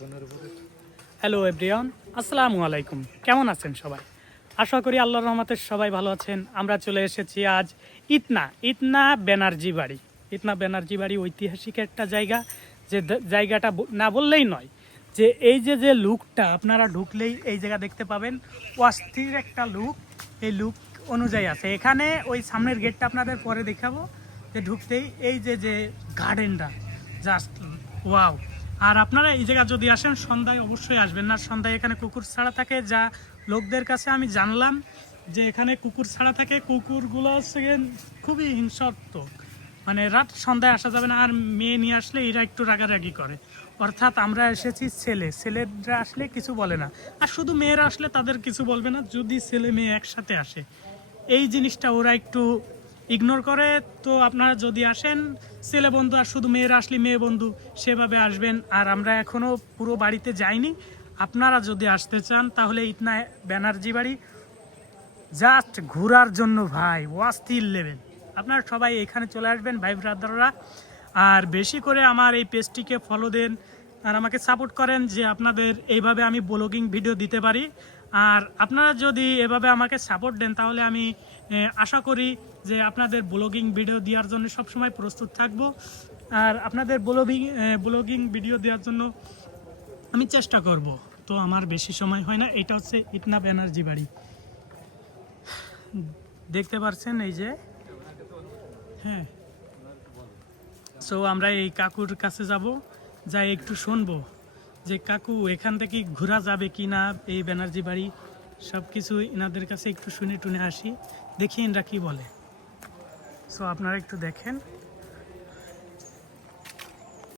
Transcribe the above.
Hello everyone, আসসালামু আলাইকুম। কেমন আছেন সবাই? আশা করি আল্লাহর রহমতে সবাই ভালো আছেন। আমরা চলে এসেছি আজ ইতনা ব্যানার্জি বাড়ি। ইতনা ব্যানার্জি বাড়ি ঐতিহাসিক একটা জায়গা, যে জায়গাটা না বললেই নয়। যে এই যে লুকটা আপনারা ঢুকলেই এই জায়গা দেখতে পাবেন, অস্থির একটা লুক। এই লুক অনুযায়ী আছে এখানে। ওই সামনের গেটটা আপনাদের পরে দেখাবো। যে ঢুকতেই এই যে গার্ডেনটা জাস্ট ওয়াও। আর আপনারা এই জায়গা যদি আসেন সন্ধ্যায় অবশ্যই আসবেন না। সন্ধ্যায় এখানে কুকুর ছাড়া থাকে, যা লোকদের কাছে আমি জানলাম যে এখানে কুকুর ছাড়া থাকে। কুকুরগুলো হচ্ছে খুবই হিংসাত্মক, মানে রাত সন্ধ্যায় আসা যাবে না। আর মেয়ে নিয়ে আসলে এরা একটু রাগারাগি করে। অর্থাৎ আমরা এসেছি ছেলেরা আসলে কিছু বলে না, আর শুধু মেয়েরা আসলে তাদের কিছু বলবে না যদি ছেলে মেয়ে একসাথে আসে। এই জিনিসটা ওরা একটু ইগনোর করে। তো আপনারা যদি আসেন ছেলে বন্ধু, আর শুধু মেয়েরা আসলে মেয়ে বন্ধু, সেভাবে আসবেন। আর আমরা এখনও পুরো বাড়িতে যাইনি। আপনারা যদি আসতে চান তাহলে ইতনা ব্যানার্জি বাড়ি জাস্ট ঘোরার জন্য ভাই অস্থির লেভেল। আপনারা সবাই এখানে চলে আসবেন ভাই ব্রাদাররা। আর বেশি করে আমার এই পেজটিকে ফলো দেন আর আমাকে সাপোর্ট করেন, যে আপনাদের এইভাবে আমি ব্লগিং ভিডিও দিতে পারি। আর আপনারা যদি এভাবে আমাকে সাপোর্ট দেন তাহলে আমি আশা করি যে আপনাদের ব্লগিং ভিডিও দেওয়ার জন্য সবসময় প্রস্তুত থাকব। আর আপনাদের ব্লগিং ভিডিও দেওয়ার জন্য আমি চেষ্টা করব। তো আমার বেশি সময় হয় না। এটা হচ্ছে ইতনা ব্যানার্জি বাড়ি, দেখতে পাচ্ছেন এই যে। হ্যাঁ, সো আমরা এই কাকুর কাছে যাব, যাই একটু শুনবো যে কাকু এখান থেকে ঘোরা যাবে কি না, এই ব্যানার্জি বাড়ি সব কিছু এনাদের কাছে একটু শুনে টুনে আসি, দেখি এনারা কি বলে। সো আপনারা একটু দেখেন।